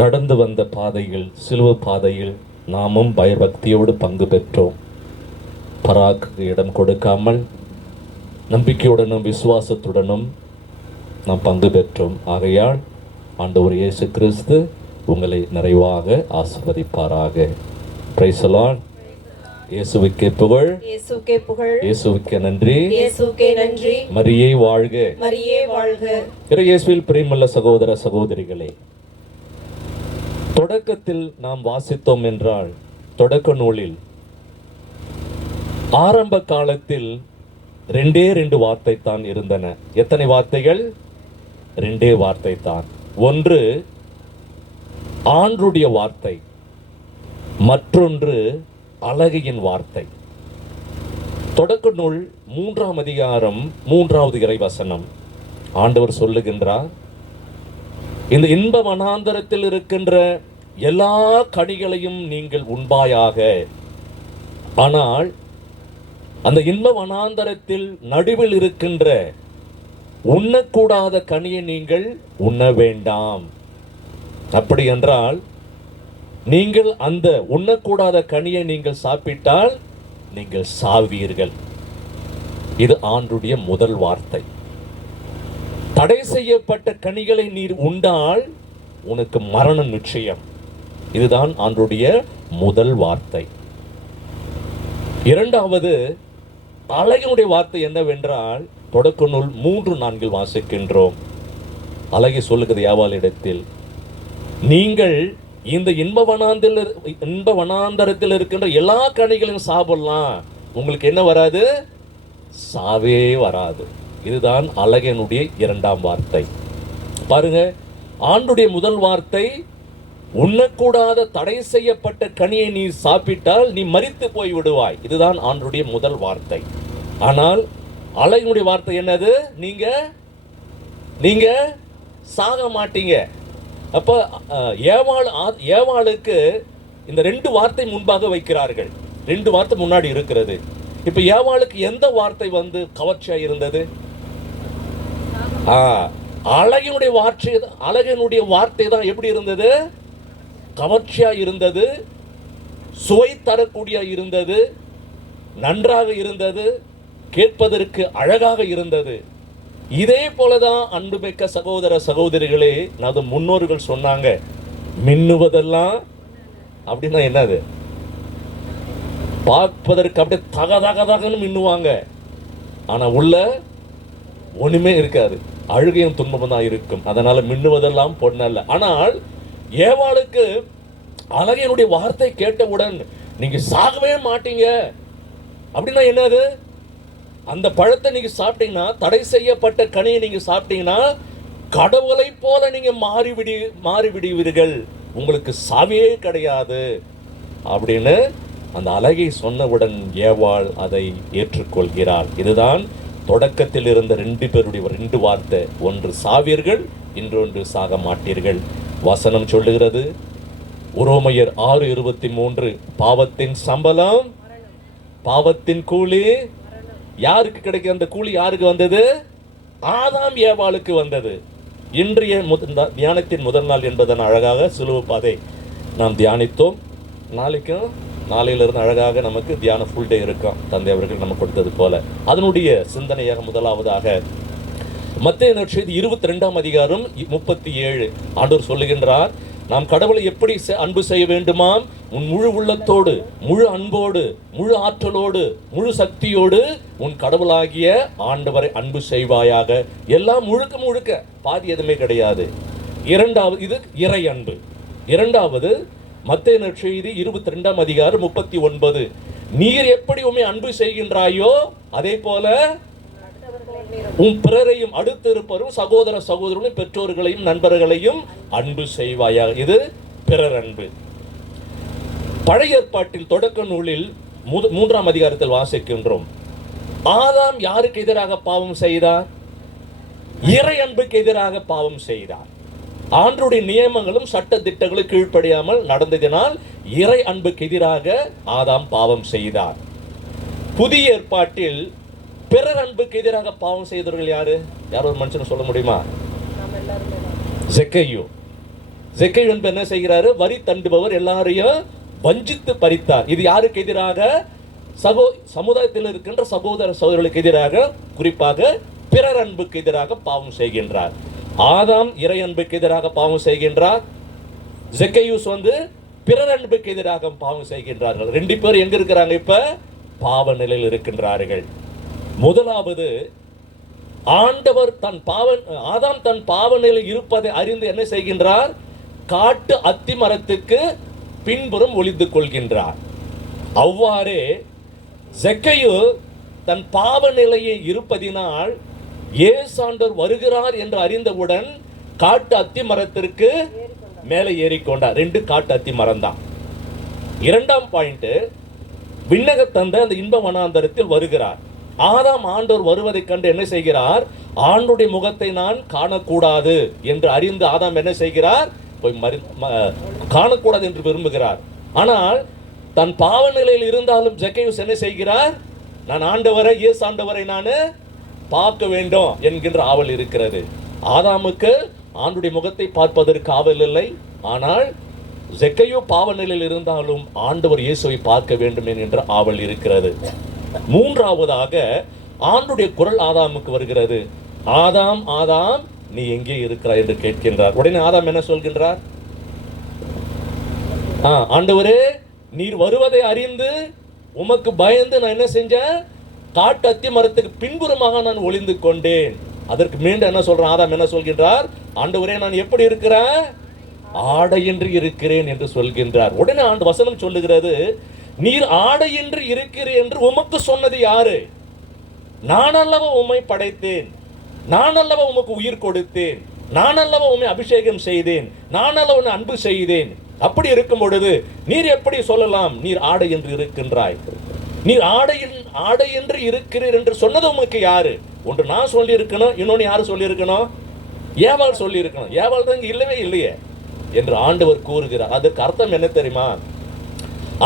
நடந்து வந்த பாதையில், சிலுவை பாதையில் நாமும் பயபக்தியோடு பங்கு பெற்றோம். பராக்கு இடம் கொடுக்காமல் நம்பிக்கையுடனும் விசுவாசத்துடனும் நாம் பங்கு பெற்றோம். ஆகையால் ஆண்டவர் இயேசு கிறிஸ்து உங்களை நிறைவாக ஆசீர்வதிப்பாராக. Praise the Lord. இயேசுவுக்கே புகழ், இயேசுவுக்கே புகழ், இயேசுவுக்கே நன்றி, இயேசுவுக்கே நன்றி. மரியே வாழ்க, மரியே வாழ்க. இயேசுவில் பிரியமுள்ள சகோதர சகோதரிகளே, தொடக்கத்தில் நாம் வாசித்தோம் என்றால், தொடக்க நூலில் ஆரம்ப காலத்தில் 2 வார்த்தை தான் இருந்தன. எத்தனை வார்த்தைகள்? 2 வார்த்தை தான். ஒன்று ஆண்டருடைய வார்த்தை, மற்றொன்று அழகையின் வார்த்தை. தொடக்க நூல் 3ஆம் அதிகாரம் 3வது இறைவசனம். ஆண்டவர் சொல்லுகின்றார், இந்த இன்ப வனாந்தரத்தில் இருக்கின்ற எல்லா கனிகளையும் நீங்கள் உண்பாயாக, ஆனால் அந்த இன்ப வனாந்தரத்தில் நடுவில் இருக்கின்ற உண்ணக்கூடாத கனியை நீங்கள் உண்ண வேண்டாம். அப்படி என்றால் நீங்கள் அந்த உண்ணக்கூடாத கனியை நீங்கள் சாப்பிட்டால் நீங்கள் சாவீர்கள். இது ஆண்டருடைய முதல் வார்த்தை. தடை செய்யப்பட்ட கனிகளை நீர் உண்டால் உனக்கு மரணம் நிச்சயம். இதுதான் ஆண்டருடைய முதல் வார்த்தை. இரண்டாவது அழகினுடைய வார்த்தை என்னவென்றால், தொடக்க நூல் 3:4 வாசிக்கின்றோம். அழகி சொல்லுகிறது யாவாளிடத்தில், நீங்கள் இந்த இன்ப வனாந்தரத்தில் இருக்கின்ற எல்லா கனிகளையும் சாப்பிடலாம், உங்களுக்கு என்ன வராது? சாவே வராது. இதுதான் அழகனுடைய 2ஆம் வார்த்தை. பாருங்க, ஆண்டுடைய முதல் வார்த்தை, உண்ணக்கூடாத தடை செய்யப்பட்ட கனியை நீ சாப்பிட்டால் நீ மரித்து போய் விடுவாய். இதுதான் ஆண்டுடைய முதல் வார்த்தை. ஆனால் அழகனுடைய வார்த்தை என்னது? நீங்க சாக மாட்டீங்க. அப்ப ஏவாளுக்கு இந்த 2 வார்த்தை முன்பாக வைக்கிறார்கள். 2 வார்த்தை முன்னாடி இருக்கிறது. இப்ப ஏவாளுக்கு எந்த வார்த்தை கவர்ச்சியா இருந்தது? அழகனுடைய வார்த்தை தான் எப்படி இருந்தது? கவர்ச்சியா இருந்தது, சுவை தரக்கூடிய இருந்தது, நன்றாக இருந்தது, கேட்பதற்கு அழகாக இருந்தது. இதே போலதான் அன்புமிக்க சகோதர சகோதரிகளே, நமது முன்னோர்கள் சொன்னாங்க, மின்னுவதெல்லாம் அப்படின்னா என்னது? பார்ப்பதற்கு அப்படியே தகதகன்னு மின்னுவாங்க, ஆனா உள்ள ஒண்ணுமே இருக்காது, அழுகையும் துன்பமும் தான் இருக்கும். அதனால மின்னுவதெல்லாம் பொன்னல்ல. ஆனால் ஏவாளுக்கு அழகனுடைய வார்த்தை கேட்டவுடன் நீங்க சாகவே மாட்டீங்க அப்படின்னா என்னது? அந்த பழத்தை நீங்க சாப்பிட்டீங்கன்னா, தடை செய்யப்பட்ட கனியை நீங்க சாப்பிட்டீங்கன்னா கடவுளை போல நீங்க மாறிவிடுவீர்கள், உங்களுக்கு சாவே கிடையாது அப்படின்னு அந்த அழகை சொன்னவுடன் ஏவாள் அதை ஏற்றுக்கொள்கிறாள். இதுதான் தொடக்கத்தில் இருந்த 2 பேருடைய 2 வார்த்தை. ஒன்று சாவீர்கள், இன்னொன்று சாக மாட்டீர்கள். வசனம் சொல்லுகிறது, உரோமையர் 6:23, பாவத்தின் சம்பளம் பாவத்தின் கூலி. யாருக்கு கிடைக்கும் அந்த கூலி? யாருக்கு வந்தது? ஆதாம் ஏவாளுக்கு வந்தது. இன்றைய தியானத்தின் முதல் நாள் என்பதன் அழகாக சிலுவை பாதை நாம் தியானித்தோம். நாளையிலிருந்து அழகாக நமக்கு தியான ஃபுல் டே இருக்கும், தந்தை அவர்கள் நமக்கு கொடுத்தது போல. அதனுடைய சிந்தனையாக முதலாவதாக மத்தேயு நற்செய்தி 22ஆம் அதிகாரம் 37 ஆண்டவர் சொல்லுகின்றார், நாம் கடவுளை எப்படி அன்பு செய்ய வேண்டுமாம்? உன் முழு உள்ளத்தோடு, முழு அன்போடு, முழு ஆற்றலோடு, முழு சக்தியோடு உன் கடவுளாகிய ஆண்டவரை அன்பு செய்வாயாக. எல்லாம் முழுக்க பாதி எதுவுமே கிடையாது. இரண்டாவது, இது இறை அன்பு. இரண்டாவது, மத்தேயு நற்செய்தி 22ஆம் அதிகாரம் 39, நீர் எப்படி உம்மை அன்பு செய்கின்றாயோ அதே போல உன் பிறரையும், அடுத்து இருப்பவரும் சகோதர சகோதரர்களையும், பெற்றோர்களையும், நண்பர்களையும் அன்பு செய்வாயாக. இது பிறர் அன்பு. பழைய ஏற்பாட்டில் தொடக்க நூலில் 3ஆம் அதிகாரத்தில் வாசிக்கின்றோம், ஆதாம் யாருக்கு எதிராக பாவம் செய்தார்? இறை அன்புக்கு எதிராக பாவம் செய்தார். ஆண்டருடைய நியமங்களும் சட்ட திட்டங்களும் கீழ்ப்படியாமல் நடந்ததினால் இறை அன்புக்கு எதிராக ஆதாம் பாவம் செய்தார். புதிய ஏற்பாட்டில் பிறர் அன்புக்கு எதிராக பாவம் செய்தவர்கள் யாரு? யாரோ ஒரு மனுஷன் சொல்ல முடியுமா? ஜக்கேயு. செக்கேயு என்பவர் என்ன செய்கிறாரு? வரி தண்டுபவர், எல்லாரையும் வஞ்சித்து பறித்தார். இது யாருக்கு எதிராக? சமுதாயத்தில் இருக்கின்ற சகோதர சகோதரர்களுக்கு எதிராக, குறிப்பாக பிறர் அன்புக்கு எதிராக பாவம் செய்கின்றார். ஆதாம் இறை அன்புக்கு எதிராக பாவம் செய்கின்றார். செக்கேயுஸ் பிறர் அன்புக்கு எதிராக பாவம் செய்கின்றார்கள். ரெண்டு பேர் எங்க இருக்கிறாங்க? இப்ப பாவ நிலையில் இருக்கின்றார்கள். முதலாவது, ஆண்டவர் ஆதாம் தன் பாவ நிலையில் இருப்பதை அறிந்து என்ன செய்கின்றார்? காட்டு அத்தி மரத்துக்கு பின்புறம் ஒளிந்து கொள்கின்றார். அவ்வாறே செக்கேயு தன் பாவ நிலையை இருப்பதினால் இயேசாண்டவர் வருகிறார் என்று அறிந்தவுடன் காட்டு அத்தி மரத்திற்கு மேலே ஏறிக்கொண்டார். 2 காட்டு அத்தி மரம் தான். இரண்டாம் பாயிண்ட், விண்ணக தந்தை அந்த இன்ப வனாந்தரத்தில் வருகிறார். ஆதாம் ஆண்டவர் வருவதை கண்டு என்ன செய்கிறார்? ஆண்டுடைய முகத்தை நான் காணக்கூடாது என்று அறிந்து ஆதாம் என்ன செய்கிறார்? போய் காணக்கூடாது என்று விரும்புகிறார். ஆனால் தன் பாவ நிலையில் இருந்தாலும் செக்கேயுஸ் என்ன செய்கிறார்? நான் ஆண்டவரை, இயேசு ஆண்டவரை நான் பார்க்க வேண்டும் என்கின்ற ஆவல் இருக்கிறது. ஆதாமுக்கு ஆண்டுடைய முகத்தை பார்ப்பதற்கு ஆவல் இல்லை. ஆனால் செக்கேயு பாவ நிலையில் இருந்தாலும் ஆண்டவர் இயேசுவை பார்க்க வேண்டும் என்கின்ற ஆவல் இருக்கிறது. மூன்றாவதாக ஆண்டுடைய குரல் ஆதாமுக்கு வருகிறது. ஆதாம், ஆதாம், நீ எங்கே இருக்கிறாய் என்று கேட்கின்றார். உடனே ஆதாம் என்ன சொல்கின்றார்? ஆண்டவரே, நீர் வருவதை அறிந்து உமக்கு பயந்து நான் என்ன செஞ்சேன்? காட்டு அத்தி மரத்துக்கு பின்புறமாக நான் ஒளிந்து கொண்டேன். அதற்கு மீண்டும் என்ன சொல்றான்? ஆதாம் என்ன சொல்கின்றார்? ஆண்டவரே, நான் எப்படி இருக்கிறேன்? ஆடையின்றி இருக்கிறேன் என்று சொல்கின்றார். உடனே ஆண்டு வசனம் சொல்லுகிறது, நீர் ஆடையின்றி இருக்கிறேன் என்று உமக்கு சொன்னது யாரு? நான் அல்லவா உம்மை படைத்தேன், நான் அல்லவா உமக்கு உயிர் கொடுத்தேன், நான் அல்லவா உம்மை அபிஷேகம் செய்தேன், நான் அல்லவா உன்னை அன்பு செய்தேன். அப்படி இருக்கும் பொழுது நீர் எப்படி சொல்லலாம் நீர் ஆடை என்று இருக்கின்றாய்? நீர் ஆடை என்று இருக்கிறீர் என்று சொன்னது உமக்கு யாரு? ஒன்று நான் சொல்லி இருக்கணும், இன்னொன்னு யாரு சொல்லி இருக்கணும்? ஏவாள் சொல்லி இருக்கணும். ஏவாள் தான் இல்லவே இல்லையே என்று ஆண்டவர் கூறுகிறார். அதற்கு அர்த்தம் என்ன தெரியுமா?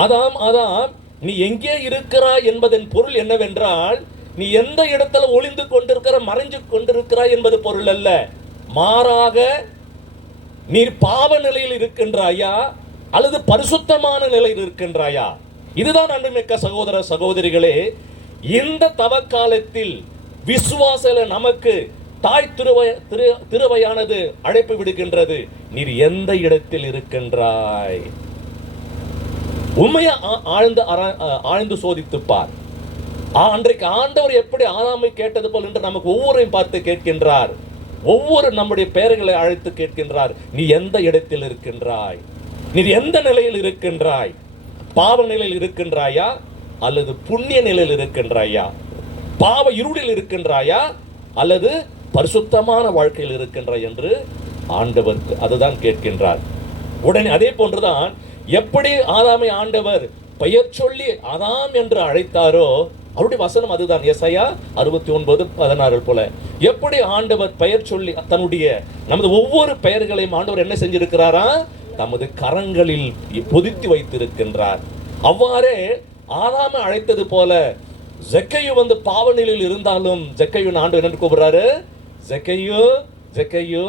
ஆதாம், ஆதாம், நீ எங்கே இருக்கிறாய் என்பதன் பொருள் என்னவென்றால், நீ எந்த இடத்துல ஒளிந்து கொண்டிருக்கிற, மறைஞ்சு கொண்டிருக்கிறாய் என்பது பொருள் அல்ல. மாறாக நீர் பாவ நிலையில் இருக்கின்றாயா அல்லது பரிசுத்தமான நிலையில் இருக்கின்றாயா? இதுதான் அன்புமிக்க சகோதர சகோதரிகளே, இந்த தவக்காலத்தில் விசுவாசல நமக்கு தாய் திருவையானது அழைப்பு விடுகின்றது. நீர் எந்த இடத்தில் இருக்கின்றாய்? உண்மையா ஆழ்ந்து சோதித்து பார். அன்றைக்கு ஆண்டவர் எப்படி ஆதாமை கேட்டது போல் என்று நமக்கு ஒவ்வொருவரையும் பார்த்து கேட்கின்றார். ஒவ்வொரு நம்முடைய பெயர்களை அழைத்து கேட்கின்றார். நீ எந்த இடத்தில் இருக்கின்றாய்? நீ எந்த நிலையில் இருக்கின்றாய்? பாவ நிலையில் இருக்கின்றாயா அல்லது புண்ணிய நிலையில் இருக்கின்றாயா? பாவ இருளில் இருக்கின்றாயா அல்லது பரிசுத்தமான வாழ்க்கையில் இருக்கின்றாய் என்று ஆண்டவர் அதுதான் கேட்கின்றார். உடனே அதே போன்றுதான் எப்படி ஆதாமை ஆண்டவர் பெயர் சொல்லி ஆதாம் என்று அழைத்தாரோ, அவருடைய வசனம் அதுதான். எசாயா 69:16 போல எப்படி ஆண்டவர் பெயர் சொல்லி தன்னுடைய நமது ஒவ்வொரு பெயர்களையும் ஆண்டவர் என்ன செஞ்சிருக்கிறாரா? தமது கரங்களில் பொதித்து வைத்திருக்கின்றார். அவ்வாறே ஆதாமை அழைத்தது போல செக்கேயு பாவ நிலையில் இருந்தாலும் செக்கேயு ஆண்டவர் என்ன கூப்பிடுறாரு? செக்கேயு, செக்கேயு,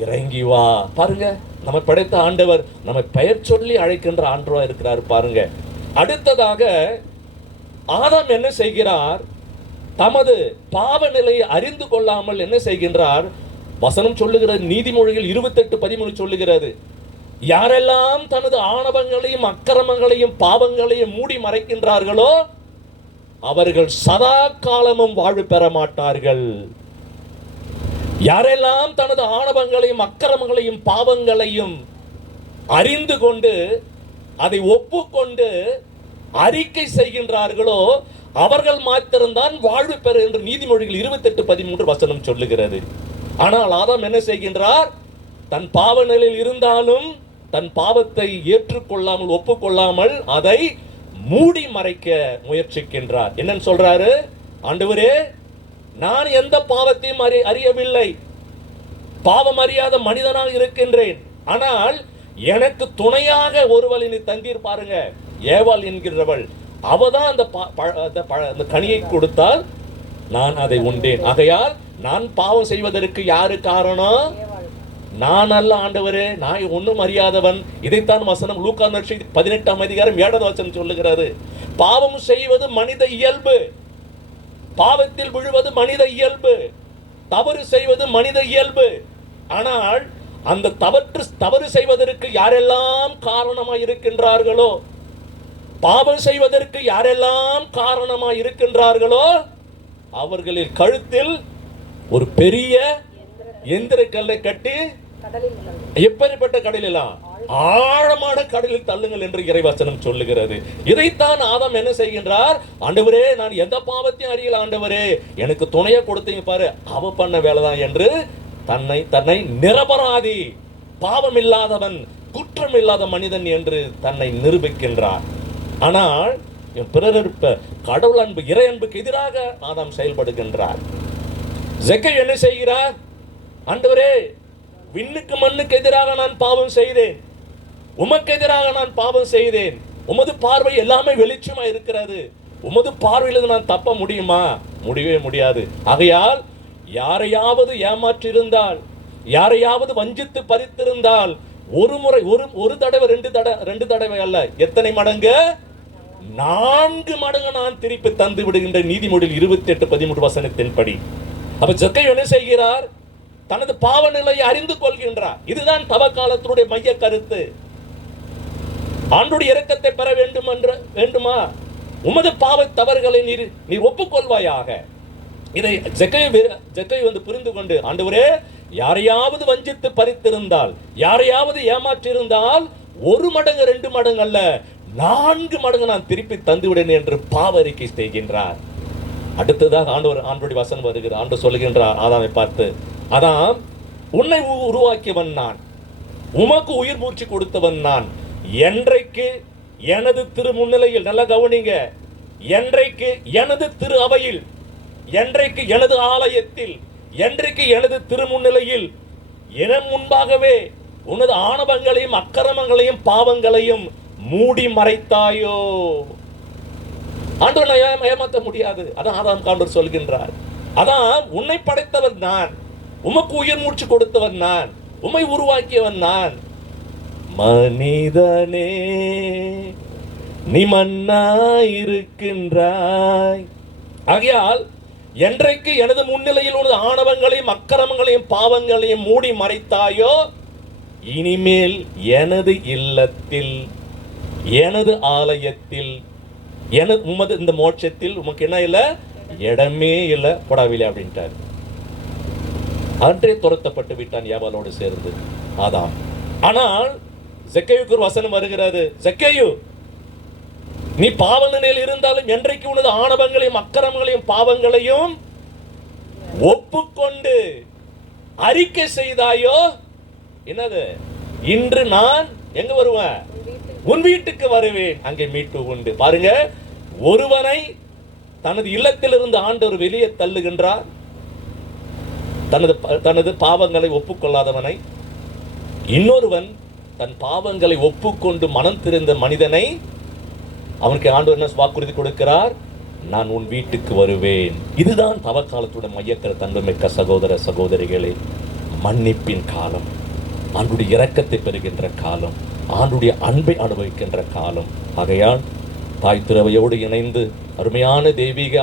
இறங்கி வா. பாருங்க, நம்ம படைத்த ஆண்டவர் நம்ம பெயர் சொல்லி அழைக்கின்ற ஆண்டவரா இருக்கிறார். பாருங்க, அடுத்ததாக ஆதாம் என்ன செய்கிறார்? தமது பாவ நிலையை அறிந்து கொள்ளாமல் என்ன செய்கின்றார்? வசனம் சொல்லுகிறது, நீதிமொழிகள் 28:13 சொல்லுகிறது, யாரெல்லாம் தனது ஆணவங்களையும் அக்கிரமங்களையும் பாவங்களையும் மூடி மறைக்கின்றார்களோ அவர்கள் சதா காலமும் வாழ்வு பெற மாட்டார்கள். யாரெல்லாம் தனது ஆணவங்களையும் அக்கிரமங்களையும் பாவங்களையும் அறிந்து கொண்டு அதை ஒப்புக்கொண்டு அறிக்கை செய்கின்றார்களோ அவர்கள் மாத்திரம்தான் வாழ்வு பெற என்று நீதிமொழிகள் 28:13 வசனம் சொல்லுகிறது. ஆனால் ஆதாம் என்ன செய்கின்றார்? தன் பாவ நிலையில் இருந்தாலும் தன் பாவத்தை ஏற்றுக்கொள்ளாமல் ஒப்புக்கொள்ளாமல் அதை மூடி மறைக்க முயற்சிக்கின்றார். என்னன்னு சொல்றாரு? ஆண்டவரே, நான் எந்த பாவத்தையும் அறியவில்லை, பாவம் அறியாத மனிதனாக இருக்கின்றேன். ஆனால் எனக்கு துணையாக ஒருவள் நீ தந்தீர் பாருங்க, ஏவாள் என்கிறவள். அவதான் அந்த கனியை கொடுத்தால் நான் அதை உண்டேன். ஆகையால் நான் பாவம் செய்வதற்கு யாரு காரணம்? நான் அல்ல ஆண்டவரே, நான் ஒன்றும் அறியாதவன். இதைத்தான் வசனம் லூக்கா நற்செய்தி 18:7 சொல்லுகிறது. பாவம் செய்வது மனித இயல்பு, பாவத்தில் விழுவது மனித இயல்பு, தவறு செய்வது மனித இயல்பு. ஆனால் அந்த தவறு செய்வதற்கு யாரெல்லாம் காரணமாய் இருக்கின்றார்களோ, பாவம் செய்வதற்கு யாரெல்லாம் காரணமாய் இருக்கின்றார்களோ, அவர்களின் கழுத்தில் ஒரு பெரிய எந்திர கல்லை கட்டி, எப்படிப்பட்ட கடலிலாம்? ஆழமான கடலில் தள்ளுங்கள் என்று இறைவசனம் சொல்லுகிறது. இதைத்தான் ஆதாம் என்ன செய்கின்றார்? ஆண்டவரே, நான் எந்த பாவத்தையும் அறியல ஆண்டவரே, எனக்கு துணையா கொடுத்தீங்க பாரு, அவ பண்ண வேலைதான் என்று தன்னை நிரபராதி, பாவம் இல்லாதவன், குற்றம் இல்லாத மனிதன் என்று தன்னை நிரூபிக்கின்றார். ஆனால் பிறரற்ப கடவுள் அன்பு, இறை அன்புக்கு எதிராக ஆதாம் செயல்படுகின்றார். ஜக்கை என்ன செய்கிறார்? ஆண்டவரே, விண்ணுக்கு மண்ணுக்கு எதிராக நான் பாவம் செய்தேன், உமக்கு எதிராக நான் பாவம் செய்தேன், உமது பார்வை எல்லாமே வெளிச்சமா இருக்கிறது, உமது பார்வையில் நான் தப்ப முடியுமா? முடியவே முடியாது. ஆகையால் யாரையாவது ஏமாற்றிருந்தால், யாரையாவது வஞ்சித்து பறித்திருந்தால், ஒரு முறை, ஒரு தடவை, ரெண்டு தடவை அல்ல, எத்தனை மடங்கு? 4 மடங்கு நான் திருப்பி தந்து விடுகின்ற நீதிமொழியில் 28:13 படி. அப்ப ஜக்கை என்ன செய்கிறார்? தனது பாவ நிலையை அறிந்து கொள்கின்றார். இதுதான் தவக்காலத்தினுடைய மைய கருத்து. ஆண்டுடைய இரக்கத்தை பெற வேண்டுமா? உமது பாவ தவறுகளை நீ ஒப்புக்கொள்வாயாக. இதை ஜக்கை புரிந்து கொண்டு, ஆண்டவரே, யாரையாவது வஞ்சித்து பறித்திருந்தால், யாரையாவது ஏமாற்றிருந்தால் 1 மடங்கு 2 மடங்கு அல்ல, 4 மடங்கு நான் திருப்பி தந்துவிடேன் என்று பாவ அறிக்கை செய்கின்றார். அடுத்ததாக ஆண்டவருடைய வசனம் வருகிறது. ஆண்டவர் சொல்லுகின்றார் ஆதாமை பார்த்து, அதான் உன்னை உருவாக்கியவன் நான், உமக்கு உயிர் மூச்சு கொடுத்தவன் நான். என்றைக்கு எனது திரு முன்னிலையில், நல்ல கவனிங்க, என்றைக்கு எனது திரு அவையில், என்றைக்கு எனது ஆலயத்தில், என்றைக்கு எனது திரு முன்னிலையில் என் முன்பாகவே உனது ஆணவங்களையும் அக்கிரமங்களையும் பாவங்களையும் மூடி மறைத்தாயோ. ஆண்டவனை ஏமாற்ற முடியாது. அதான் ஆதாம் ஆண்டவர் சொல்கின்றார். அதான் உன்னை படைத்தவன் நான், உமக்கு உயிர் மூச்சு கொடுத்தவன் நான், உம்மை உருவாக்கியவன் நான். மனிதனே, நீ மண்ணாயிருக்கின்றாய். ஆகையால் என்றைக்கு எனது முன்னிலையில் உனது ஆணவங்களையும் அக்கிரமங்களையும் பாவங்களையும் மூடி மறைத்தாயோ, இனிமேல் எனது இல்லத்தில், எனது ஆலயத்தில், உமது இந்த மோட்சத்தில் உமக்கு என்ன இல்ல? இடமே இல்ல, கொடாவிலே அப்படின்ட்டார். அன்றே துரத்தப்பட்டு விட்டான் ஏவாளோடு சேர்ந்து ஆதாம். ஆனால் ஜக்கேயுக்கு ஒரு வசனம் வருகிறது. ஜக்கேயு, நீ பாவ நிலையில் இருந்தாலும் என்றைக்கு உனது ஆணவங்களையும் அக்கிரமங்களையும் பாவங்களையும் ஒப்புக்கொண்டு அறிக்கை செய்தாயோ, என்னது? இன்று நான் எங்க வருவேன்? உன் வீட்டுக்கு வருவேன், அங்கே மீட்பு உண்டு. பாருங்க, ஒருவனை தனது இல்லத்திலிருந்து ஆண்டவர் வெளியே தள்ளுகின்றார், தனது பாவங்களை ஒப்புக்கொள்ளாதவனை. இன்னொருவன் தன் பாவங்களை ஒப்புக்கொண்டு மனம் திறந்த மனிதனை அவனுக்கு ஆண்டவர் என்ன வாக்குறுதி கொடுக்கிறார்? நான் உன் வீட்டுக்கு வருவேன். இதுதான் தவக்காலத்துடைய மையக்கருத்து. அன்புமிக்க சகோதர சகோதரிகளே, மன்னிப்பின் காலம், ஆண்டுடைய இரக்கத்தை பெறுகின்ற காலம், ஆண்டுடைய அன்பை அனுபவிக்கின்ற காலம். ஆகையால் தாய் திரவையோடு இணைந்து அருமையான தெய்வீக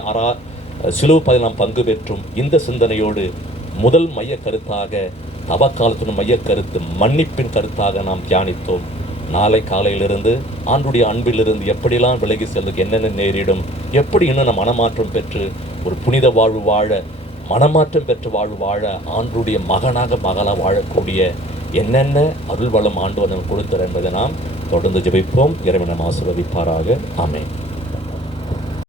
சிலுவையில் நாம் பங்கு பெற்றும் இந்த சிந்தனையோடு முதல் மைய கருத்தாக தவக்காலத்தின் மைய கருத்து மன்னிப்பின் கருத்தாக நாம் தியானித்தோம். நாளை காலையிலிருந்து ஆண்டுடைய அன்பிலிருந்து எப்படிலாம் விலகி செல்வது, என்னென்ன நேரிடும், எப்படி இன்னும் நம் மனமாற்றம் பெற்று ஒரு புனித வாழ்வு வாழ, மனமாற்றம் பெற்று வாழ்வு வாழ, ஆண்டுடைய மகனாக மகளாக வாழக்கூடிய என்னென்ன அருள் வளம் ஆண்டவர் நமக்கு கொடுத்தார் என்பதை நாம் தொடர்ந்து ஜெபிப்போம். இறைவன் ஆசீர்வதிப்பாராக. ஆமென்.